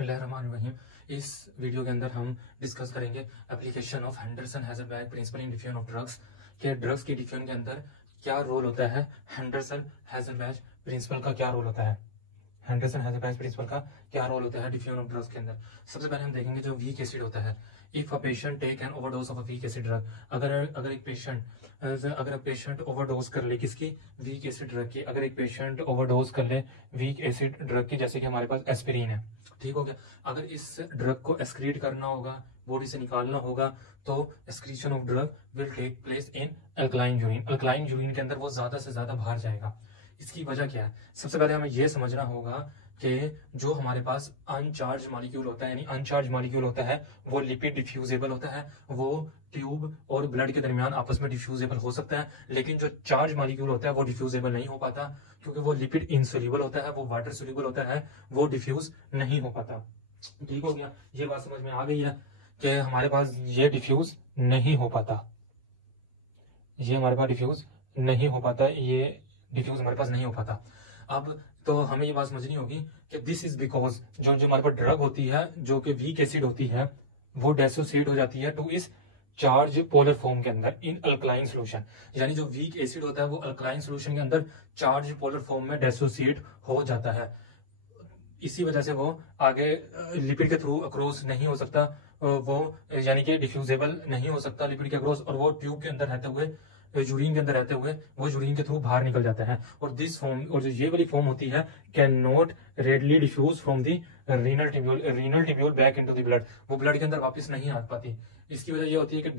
बिस्मिल्लाहिर्रहमानिर्रहीम। इस वीडियो के अंदर हम डिस्कस करेंगे application of Henderson Hasselbalch principle in diffusion of drugs के ड्रग्स की डिफिजन के अंदर क्या रोल होता है, हेंडरसन हेजलबैग प्रिंसिपल का क्या रोल होता है, हेंडरसन हेजलबैग प्रिंसिपल का क्या रोल होता है डिफिजन ऑफ ड्रग्स के अंदर। सबसे पहले हम देखेंगे जो वीक एसिड होता है। If a patient take an overdose of a weak acid drug, अगर एक पेशेंट ओवरडोज कर ले किसकी, वीक एसिड ड्रग की। अगर एक पेशेंट ओवरडोज कर ले वीक एसिड ड्रग की, जैसे कि हमारे पास एस्पिरिन है, ठीक हो गया। अगर इस ड्रग को एक्सक्रीट करना होगा, बॉडी से निकालना होगा, तो excretion of drug will take place in alkaline urine. Alkaline urine के अंदर वो ज्यादा से ज्यादा बाहर जाएगा। इसकी वजह क्या है? सबसे पहले हमें यह समझना होगा कि जो हमारे पास अनचार्ज मॉलिक्यूल होता है, यानी अनचार्ज मॉलिक्यूल होता है, वो लिपिड डिफ्यूजेबल होता है, वो ट्यूब और ब्लड के दरमियान आपस में डिफ्यूजेबल हो सकता है। लेकिन जो चार्ज मॉलिक्यूल होता है वो डिफ्यूजेबल नहीं हो पाता, क्योंकि वो लिपिड इनसोल्यूबल होता है, वो वाटर सोल्यूबल होता है, वो डिफ्यूज नहीं हो पाता। ठीक हो गया, ये बात समझ में आ गई है कि हमारे पास ये डिफ्यूज नहीं हो पाता, ये हमारे पास डिफ्यूज नहीं हो पाता, ये डिफ्यूज हमारे पास नहीं हो पाता। अब तो हमें ये बात समझनी होगी कि दिस इज बिकॉज जो जो हमारे पास ड्रग होती है, जो कि वीक एसिड होती है, वो डेसोसिएट हो जाती है टू इस चार्ज पोलर फॉर्म के अंदर इन अल्कलाइन सोल्यूशन। यानी जो वीक एसिड होता है वो अल्कलाइन सोल्यूशन के अंदर चार्ज पोलर फॉर्म में डेसोसिएट हो जाता है। इसी वजह से वो आगे लिपिड के थ्रू अक्रॉस नहीं हो सकता, वो यानी कि डिफ्यूजेबल नहीं हो सकता लिपिड के अक्रॉस, और वो ट्यूब के अंदर रहते हुए, यूरिन के अंदर रहते हुए वो यूरिन के थ्रू बाहर निकल जाता है। और दिस फॉर्म, और जो ये वाली फॉर्म होती है, can not readily diffuse from the renal tubule back into the blood, वो ब्लड के अंदर वापस नहीं आ पाती। इसकी वजह ये होती है कि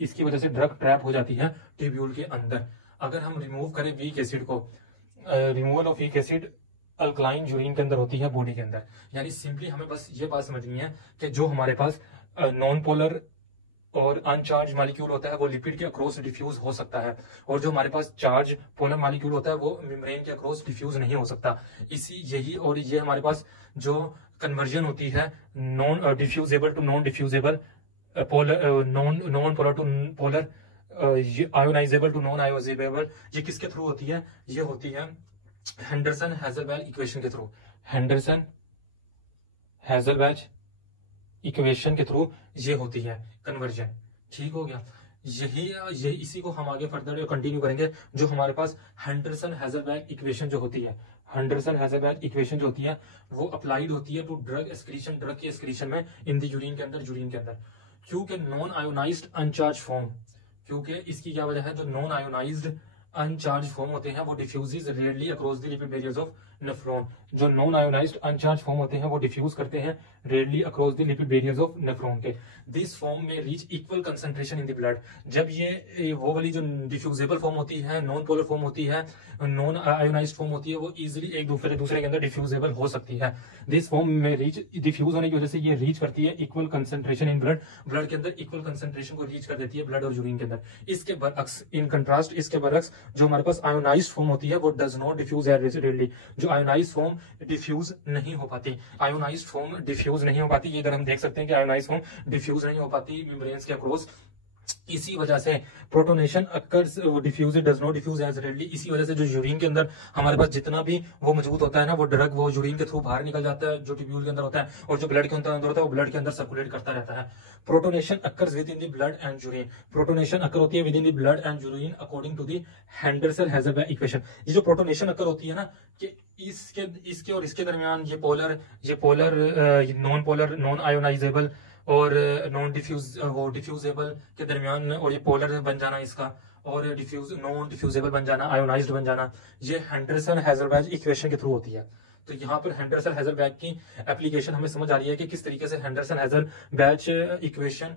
इसकी वजह से ड्रग ट्रैप हो जाती है ट्यूब्यूल के अंदर। अगर हम रिमूव करें वीक एसिड को, removal of weak acid alkaline urine के अंदर होती है बॉडी के अंदर। यानी सिंपली हमें बस ये बात समझनी है कि जो हमारे पास नॉन पोलर और अनचार्ज मॉलिक्यूल होता है वो लिपिड के अक्रॉस डिफ्यूज हो सकता है, और जो हमारे पास चार्ज पोलर मॉलिक्यूल होता है वो मेम्ब्रेन के अक्रॉस डिफ्यूज नहीं हो सकता। और ये हमारे पास जो कन्वर्जन होती है non diffusible to non diffusible, polar non polar to polar, ionisable to non ionisable, ये किसके थ्रू होती है? ये होती है हेंडरसन हेजलबैग इक्वेशन के थ्रू। हेंडरसन हेजलबैग इक्वेशन के थ्रू ये होती है कन्वर्जन। ठीक हो गया, यही इसी को हम आगे फर्दर कंटिन्यू करेंगे। जो हमारे पास हेंडरसन हेजलबैग इक्वेशन जो होती है, हेंडरसन हेजलबैग इक्वेशन जो होती है वो अप्लाइड होती है टू ड्रग एक्सक्रीशन, ड्रग की एक्सक्रीशन में इन द यूरिन के अंदर। क्योंकि नॉन आयोनाइज्ड अनचार्ज फॉर्म, क्योंकि इसकी क्या वजह है, जो नॉन आयोनाइज्ड अनचार्ज फॉर्म होते हैं वो diffuses rarely across the lipid barriers of nephron. जो नॉन आयोनाइज्ड अनचार्ज फॉर्म होते हैं वो डिफ्यूज करते हैं rarely across the lipid barriers of nephron के। दिस फॉर्म में reach equal concentration in the blood. जब ये वो वाली जो डिफ्यूजेबल फॉर्म होती है, नॉन पोलर फॉर्म होती है, नॉन आयोनाइज्ड फॉर्म होती है, वो इजीली एक दूसरे के अंदर डिफ्यूजेबल हो सकती है। दिस फॉर्म में रीच डिफ्यूज होने की वजह से ये रीच करती है equal concentration in blood, blood के अंदर इक्वल कंसंट्रेशन को रीच कर देती है ब्लड और यूरिन के अंदर। इसके बरअक्स, इन कंट्रास्ट, इसके बरअक्स जो हमारे पास आयोनाइज्ड फॉर्म होती है वो does not diffuse as readily. जो आयोनाइज्ड फॉर्म डिफ्यूज नहीं हो पाती, आयोनाइज्ड फॉर्म डिफ्यूज नहीं हो पाती, ये इधर हम देख सकते हैं कि आयोनाइज्ड फॉर्म डिफ्यूज नहीं हो पाती मेम्ब्रेन्स के अक्रॉस। इसी वजह से protonation occurs diffuse does not diffuse as readily. इसी वजह से जो यूरिन के अंदर हमारे पास जितना भी वो मौजूद होता है ना, वो ड्रग वो यूरिन के थ्रू बाहर निकल जाता है जो ट्यूब्यूल के अंदर होता है, और जो ब्लड के अंदर होता है वो ब्लड के अंदर सर्कुलेट करता रहता है। Protonation occurs within the blood and urine, protonation occur होती है within the blood and urine according to the Henderson Hasselbalch equation. ये जो प्रोटोनेशन अकर होती है ना, कि इसके और इसके दरमियान ये polar non polar non ionisable और नॉन डिफ्यूजेबल के दरमियान, और ये पोलर बन जाना इसका, और नॉन डिफ्यूजेबल बन जाना, आयोनाइज्ड बन जाना, ये हेंडरसन हेजलबैग इक्वेशन के थ्रू होती है। तो यहाँ पर हेंडरसन हेजलबैग की एप्लीकेशन हमें समझ आ रही है कि किस तरीके से हेंडरसन हेजलबैग इक्वेशन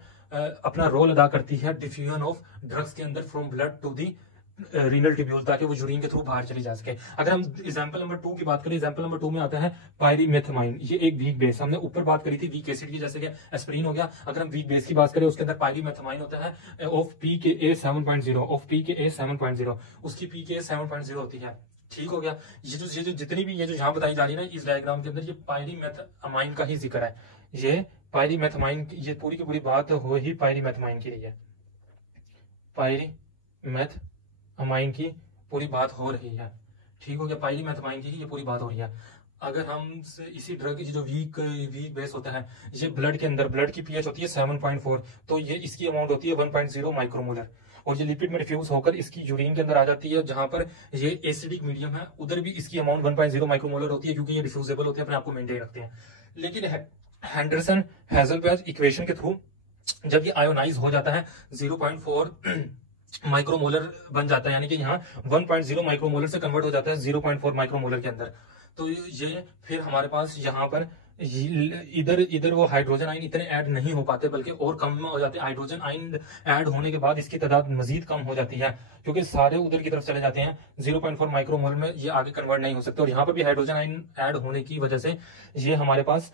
अपना रोल अदा करती है डिफ्यूजन ऑफ ड्रग्स के अंदर from blood to the renal tubule, ताकि वो यूरिन के थ्रू बाहर चली जा सके। अगर हम एग्जांपल नंबर 2 की बात करें, एग्जांपल नंबर 2 में आता है पायरीमेथामाइन। ये एक वीक बेस, हमने ऊपर बात करी थी वीक एसिड की, जैसे कि एस्पिरिन हो गया। अगर हम वीक बेस की बात करें, उसके अंदर पायरीमेथामाइन होता है ऑफ pKa 7.0, ऑफ pKa 7.0, उसकी pKa 7.0 होती है। ठीक हो गया, ये जो जितनी भी ये जो यहाँ बताई जा रही है ना इस डायग्राम के अंदर, ये पायरीमेथामाइन का ही जिक्र है। ये पायरीमेथामाइन, ये पूरी की पूरी बात हो ही पायरीमेथामाइन की रही है, पायरीमेथामाइन की पूरी बात हो रही है। ठीक हो गया, पायरीमेथामाइन की ये पूरी बात हो रही है। अगर हम इसी ड्रग की जो वीक वीक बेस होता है, ये ब्लड के अंदर, ब्लड की पीएच होती है 7.4, तो ये इसकी अमाउंट होती है 1.0 माइक्रोमोलर, और ये लिपिड में डिफ्यूज होकर इसकी यूरिन के अंदर आ जाती है, जहां पर ये एसिडिक मीडियम है उधर भी इसकी अमाउंट 1.0 माइक्रोमोलर होती है, क्योंकि ये डिफ्यूजेबल होते हैं, अपने आप को मेंटेन रखते हैं। लेकिन हैंडरसन हेजलबैच इक्वेशन के थ्रू जब ये आयोनाइज हो जाता है 0.4 माइक्रोमोलर बन जाता है, यानी कि यहाँ 1.0 माइक्रोमोलर से कन्वर्ट हो जाता है 0.4 माइक्रोमोलर के अंदर। तो ये फिर हमारे पास यहाँ पर इधर इधर वो हाइड्रोजन आयन इतने ऐड नहीं हो पाते, बल्कि और कम हो जाते हैं। हाइड्रोजन आयन ऐड होने के बाद इसकी तादाद मजीद कम हो जाती है, क्योंकि सारे उधर की तरफ चले जाते हैं। 0.4 माइक्रोमोलर में ये आगे कन्वर्ट नहीं हो सकते, और यहाँ पर भी हाइड्रोजन आयन ऐड होने की वजह से ये हमारे पास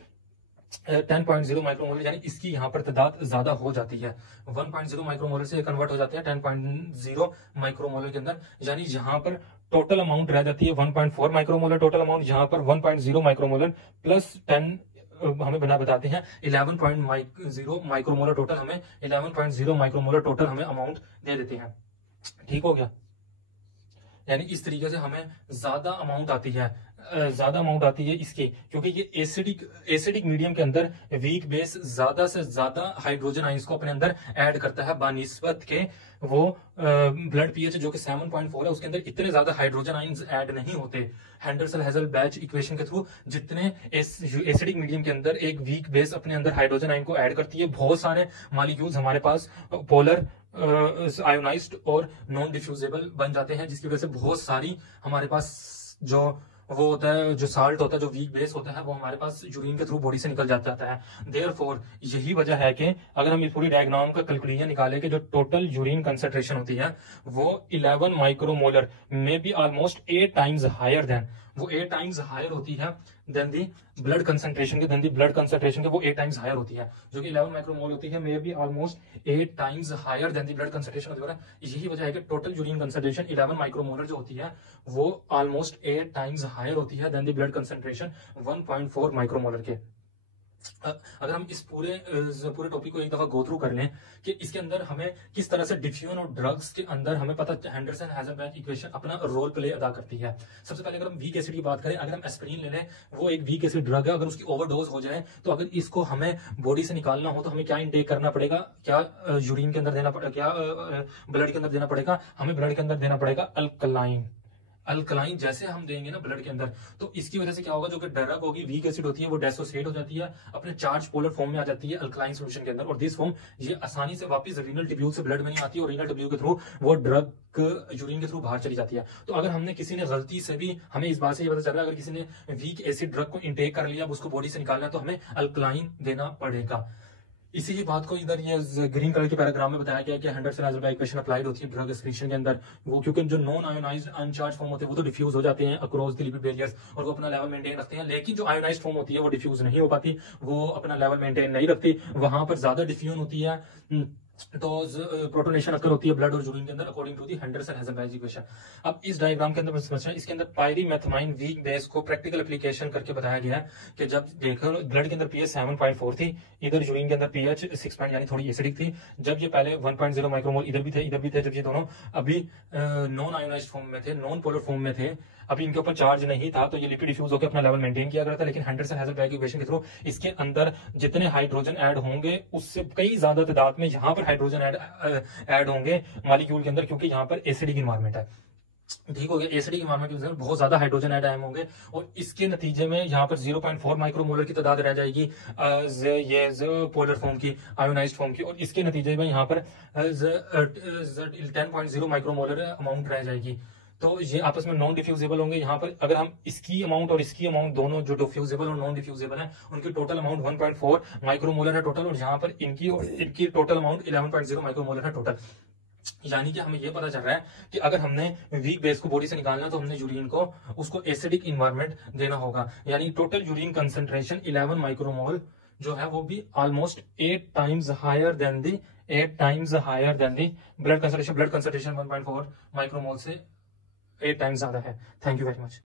10.0 माइक्रोमोलर, यानी इसकी यहाँ पर तादाद ज्यादा हो जाती है। 1.0 माइक्रोमोलर से कन्वर्ट हो जाते हैं 10.0 माइक्रोमोलर के अंदर, यानी यहाँ पर टोटल अमाउंट रह जाती है 1.4 माइक्रोमोलर टोटल अमाउंट, यहाँ पर 1.0 माइक्रोमोलर प्लस 10 हमें बताते हैं 11.0 माइक्रोमोलर टोटल, हमें 11.0 माइक्रोमोलर टोटल हमें अमाउंट दे देते हैं। ठीक हो गया, यानी इस तरीके से हमें ज्यादा अमाउंट आती है, इसकी, क्योंकि ये एसिडिक मीडियम के अंदर वीक बेस ज्यादा से ज्यादा हाइड्रोजन आइंस को अपने अंदर ऐड करता है बानिस्बत के वो ब्लड पीएच जो कि 7.4 है, उसके अंदर इतने ज्यादा हाइड्रोजन आइंस ऐड नहीं होते। हैंडरसन हेजलबैच इक्वेशन के थ्रू जितने एसिडिक मीडियम के अंदर एक वीक बेस अपने अंदर हाइड्रोजन आइन को ऐड करती है, बहुत सारे मॉलिक्यूल्स हमारे पास पोलर आयोनाइज्ड और नॉन डिफ्यूजेबल बन जाते हैं, जिसकी वजह से बहुत सारी हमारे पास जो वो होता है, जो साल्ट होता है, जो वीक बेस होता है, वो हमारे पास यूरिन के थ्रू बॉडी से निकल जाता है। देयरफॉर यही वजह है कि अगर हम इस पूरी डायग्राम का कैलकुलेशन निकालें कि जो टोटल यूरिन कंसंट्रेशन होती है वो 11 माइक्रोमोलर में be almost 8 times higher than, वो 8 टाइम्स हायर होती है देन दी ब्लड कंसंट्रेशन के, वो 8 टाइम्स हायर होती है, जो कि 11 माइक्रोमोल होती है, may be almost 8 times higher then the blood concentration होती है। यही वजह है कि टोटल यूरिन कंसंट्रेशन 11 माइक्रोमोलर जो होती है वो ऑलमोस्ट 8 टाइम्स हायर होती है then the blood concentration 1.4 micromolar के। अगर हम इस पूरे टॉपिक को एक दफा गो थ्रू कर लें कि इसके अंदर हमें किस तरह से डिफ्यूजन और ड्रग्स के अंदर हमें पता हैंडरसन हेजलबैच इक्वेशन अपना रोल प्ले अदा करती है। सबसे पहले अगर हम वीक एसिड की बात करें, अगर हम एस्पिरिन ले लें, वो एक वीक एसिड ड्रग है, अगर उसकी ओवरडोज हो जाए तो अगर इसको हमें बॉडी से निकालना हो तो हमें क्या इंटेक करना पड़ेगा, क्या यूरिन के अंदर देना पड़ेगा, क्या ब्लड के अंदर देना पड़ेगा, हमें ब्लड के अंदर देना पड़ेगा अल्कलाइन जैसे हम देंगे ना ब्लड के अंदर, तो इसकी वजह से क्या होगा, जो कि ड्रग होगी वीक एसिड होती है वो डिसोसिएट हो जाती है, अपने चार्ज पोलर फॉर्म में आ जाती है अल्कलाइन सॉल्यूशन के अंदर, और दिस फॉर्म ये आसानी से वापस रीनल ट्यूब्यूल से ब्लड में नहीं आती, और रीनल ट्यूब्यूल के थ्रू वो ड्रग यूरिन के थ्रू बाहर चली जाती है। तो अगर हमने किसी ने गलती से भी, हमें इस बात से ये पता चल रहा है, अगर किसी ने वीक एसिड ड्रग को इंटेक कर लिया, अब उसको बॉडी से निकालना है तो हमें अल्कलाइन देना पड़ेगा। इसी ही बात को इधर ये ग्रीन कलर के पैराग्राफ में बताया गया कि हैंडरसन हेजलबैच इक्वेशन अप्लाइड होती है ड्रग एक्सक्रीशन के अंदर, वो क्योंकि जो नॉन आयोनाइज्ड अनचार्ज फॉर्म होते हैं वो तो डिफ्यूज हो जाते हैं अक्रॉस द लिपिड बैरियर्स और वो अपना लेवल मेंटेन रखते हैं, लेकिन जो आयोनाइज्ड फॉर्म होती है वो डिफ्यूज नहीं हो पाती, वो अपना लेवल मेंटेन नहीं रखती, वहां पर ज्यादा डिफ्यूजन होती है, तो प्रोटोनेशन अक्कर होती है ब्लड और यूरिन के अंदर according to the Henderson Hasselbalch equation. अब इस डायग्राम के अंदर समझना, इसके अंदर पायरीमेथमाइन वीक बेस को प्रैक्टिकल एप्लीकेशन करके बताया गया है कि जब देखो ब्लड के अंदर पीएच 7.4 थी, इधर यूरिन के अंदर पीएच 6 यानी थोड़ी एसिडिक थी, जब ये पहले 1.0 माइक्रोमोल इधर भी थे, जब ये दोनों अभी नॉन आयोनाइज्ड फॉर्म में थे, नॉन पोलर फॉर्म में थे, अभी इनके ऊपर चार्ज नहीं था, तो ये लिपिड डिफ्यूज होकर अपना लेवल मेंटेन किया करता था। लेकिन हैंडरसन हेजलबैच इक्वेशन के थ्रू इसके अंदर जितने हाइड्रोजन ऐड होंगे उससे कई ज्यादा तादाद में यहाँ पर हाइड्रोजन ऐड होंगे मॉलिक्यूल के अंदर, क्योंकि यहाँ पर एसिडिक इन्वायरमेंट है। ठीक हो गया, एसिडिक इन्वायरमेंट के अंदर बहुत ज्यादा हाइड्रोजन ऐड आयन होंगे, और इसके नतीजे में यहाँ पर 0.4 माइक्रोमोलर की तादाद रह जाएगी ये पोलर फॉर्म की, आयोनाइज्ड फॉर्म की, और इसके नतीजे में यहाँ पर 10.0 माइक्रोमोलर अमाउंट रह जाएगी। तो ये आपस में नॉन डिफ्यूजेबल होंगे। यहाँ पर अगर हम इसकी अमाउंट और इसकी अमाउंट दोनों जो डिफ्यूजेबल और नॉन डिफ्यूजेबल है उनकी टोटल अमाउंट 1.4 माइक्रोमोलर है टोटल, और यहाँ पर इनकी टोटल अमाउंट 11.0 माइक्रोमोलर है टोटल। यानी कि हमें यह पता चल रहा है कि अगर हमने वीक बेस को बॉडी से निकालना तो हमने यूरिन को उसको एसिडिक इन्वायरमेंट देना होगा, यानी टोटल यूरिन कंसंट्रेशन 11 माइक्रोमोल जो है वो भी almost 8 times higher then the blood concentration 1.4 micromole से 8 टाइम्स ज्यादा है। Thank you very much.